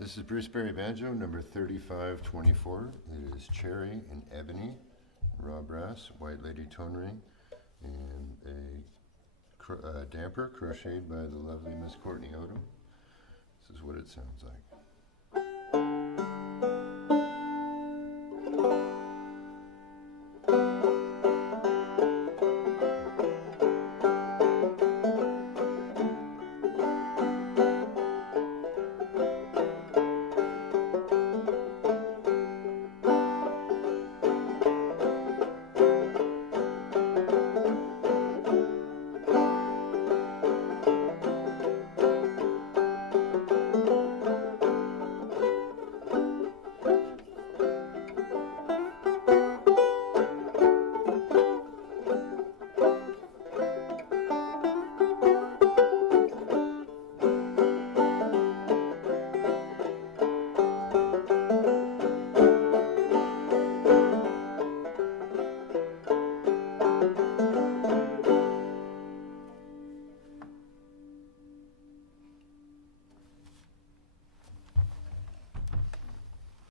This is Bruce Berry Banjo, number 35-24. It is cherry and ebony, raw brass, white lady tone ring, and a damper crocheted by the lovely Miss Courtney Odom. This is what it sounds like.